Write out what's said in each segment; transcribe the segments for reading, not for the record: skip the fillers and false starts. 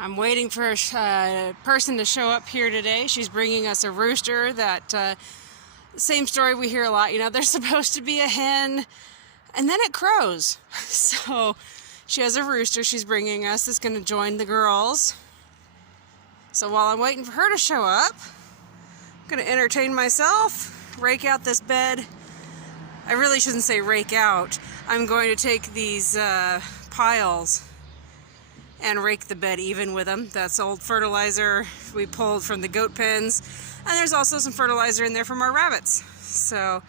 I'm waiting for a person to show up here today. She's bringing us a rooster. That same story we hear a lot. You know, there's supposed to be a hen, and then it crows. So she has a rooster she's bringing us. That's going to join the girls. So while I'm waiting for her to show up, I'm going to entertain myself, rake out this bed. I really shouldn't say rake out. I'm going to take these piles and rake the bed even with them. That's old fertilizer we pulled from the goat pens. And there's also some fertilizer in there from our rabbits. So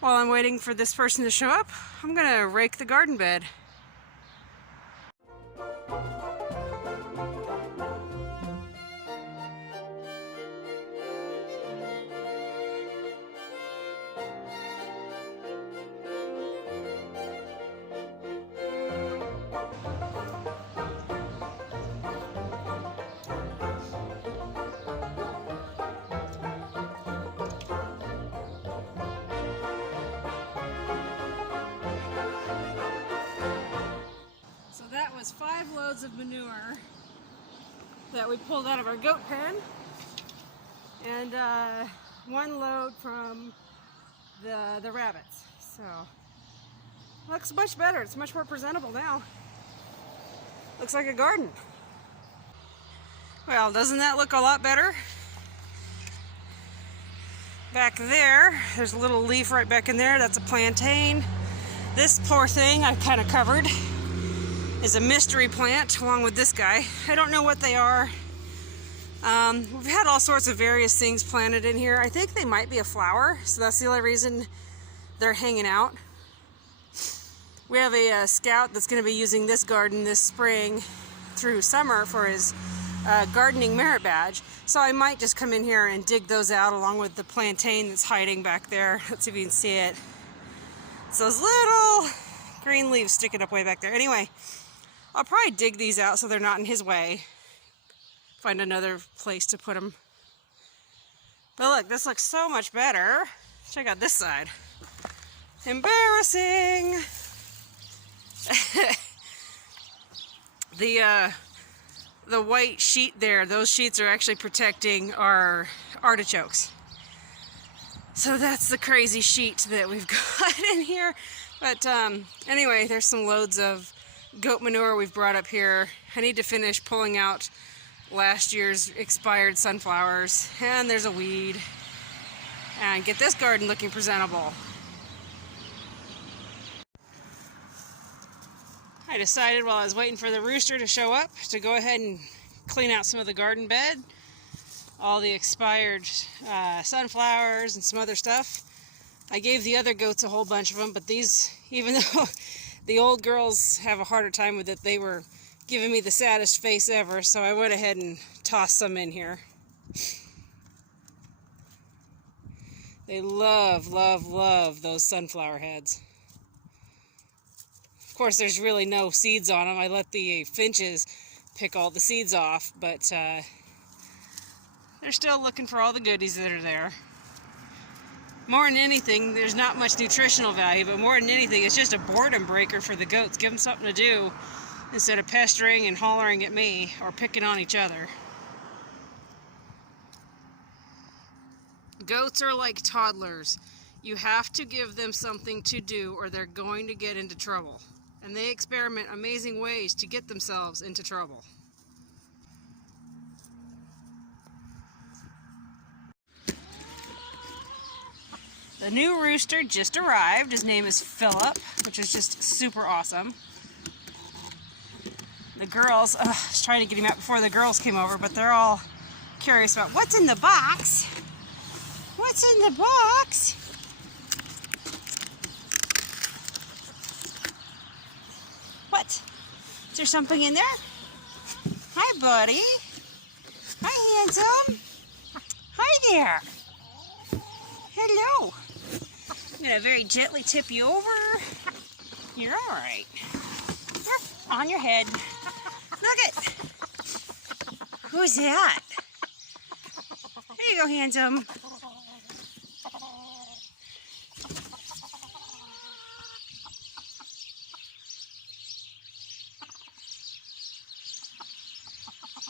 while I'm waiting for this person to show up, I'm gonna rake the garden bed. That was 5 loads of manure that we pulled out of our goat pen, and 1 load from the rabbits. So looks much better. It's much more presentable now. Looks like a garden. Well, doesn't that look a lot better? Back there's a little leaf right back in there. That's a plantain. This poor thing I've kind of covered is a mystery plant along with this guy. I don't know what they are. We've had all sorts of various things planted in here. I think they might be a flower, so that's the only reason they're hanging out. We have a scout that's going to be using this garden this spring through summer for his gardening merit badge. So I might just come in here and dig those out along with the plantain that's hiding back there. Let's see if you can see it. It's those little green leaves sticking up way back there. Anyway, I'll probably dig these out so they're not in his way. Find another place to put them. But look, this looks so much better. Check out this side. Embarrassing! The white sheet there, those sheets are actually protecting our artichokes. So that's the crazy sheet that we've got in here. But anyway, there's some loads of goat manure we've brought up here. I need to finish pulling out last year's expired sunflowers, and there's a weed, and get this garden looking presentable. I decided while I was waiting for the rooster to show up to go ahead and clean out some of the garden bed, all the expired sunflowers and some other stuff. I gave the other goats a whole bunch of them, but these, even though the old girls have a harder time with it, they were giving me the saddest face ever, so I went ahead and tossed some in here. They love, love, love those sunflower heads. Of course, there's really no seeds on them. I let the finches pick all the seeds off, but they're still looking for all the goodies that are there. More than anything, there's not much nutritional value, but more than anything, it's just a boredom breaker for the goats. Give them something to do instead of pestering and hollering at me or picking on each other. Goats are like toddlers. You have to give them something to do or they're going to get into trouble. And they experiment amazing ways to get themselves into trouble. The new rooster just arrived. His name is Phillip, which is just super awesome. The girls, I was trying to get him out before the girls came over, but they're all curious about what's in the box. What's in the box? What? Is there something in there? Hi, buddy. Hi, handsome. Hi there. Hello. I'm going to very gently tip you over. You're all right. You're on your head. Look it. Who's that? There you go, handsome.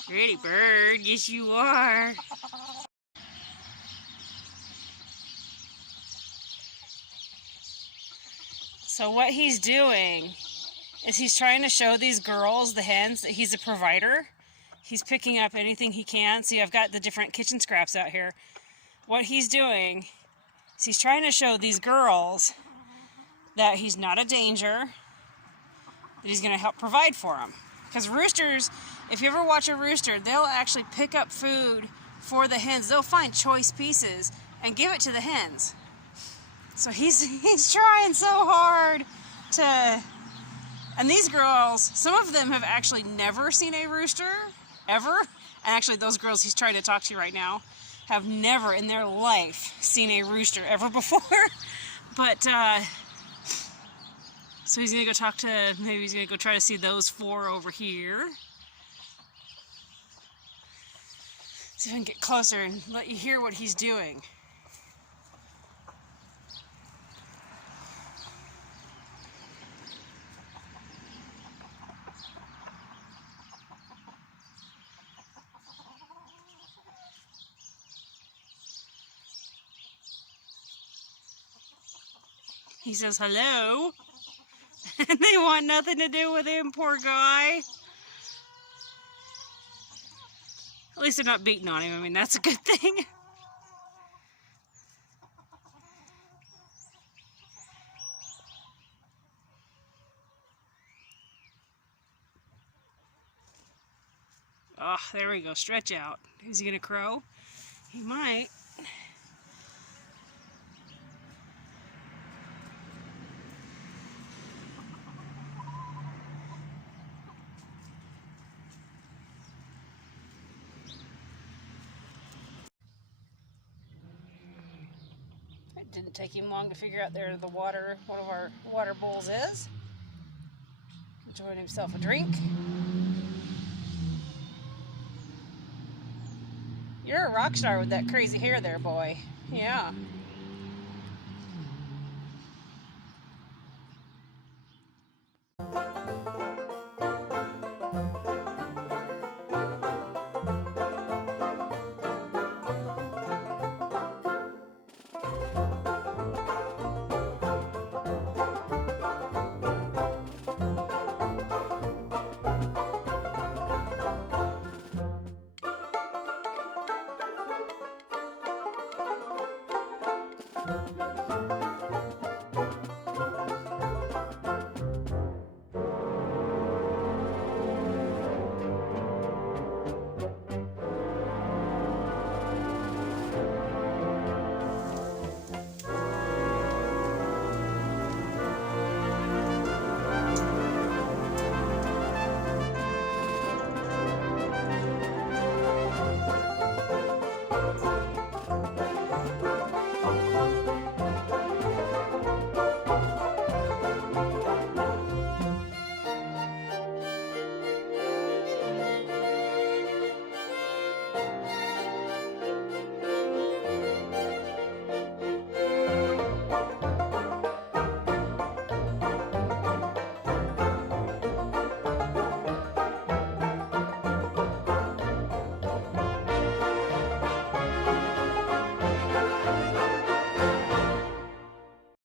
Pretty bird, yes you are. So what he's doing is he's trying to show these girls, the hens, that he's a provider. He's picking up anything he can. See, I've got the different kitchen scraps out here. What he's doing is he's trying to show these girls that he's not a danger, that he's going to help provide for them. Because roosters, if you ever watch a rooster, they'll actually pick up food for the hens. They'll find choice pieces and give it to the hens. So he's trying so hard to... And these girls, some of them have actually never seen a rooster, ever. And actually those girls he's trying to talk to right now have never in their life seen a rooster ever before. But, so he's gonna go talk to, maybe he's gonna go try to see those 4 over here. See if I can get closer and let you hear what he's doing. He says hello, and they want nothing to do with him, poor guy. At least they're not beating on him. I mean, that's a good thing. Oh, there we go. Stretch out. Is he gonna crow? He might. It didn't take him long to figure out there the water, one of our water bowls is. Enjoying himself a drink. You're a rock star with that crazy hair there, boy. Yeah.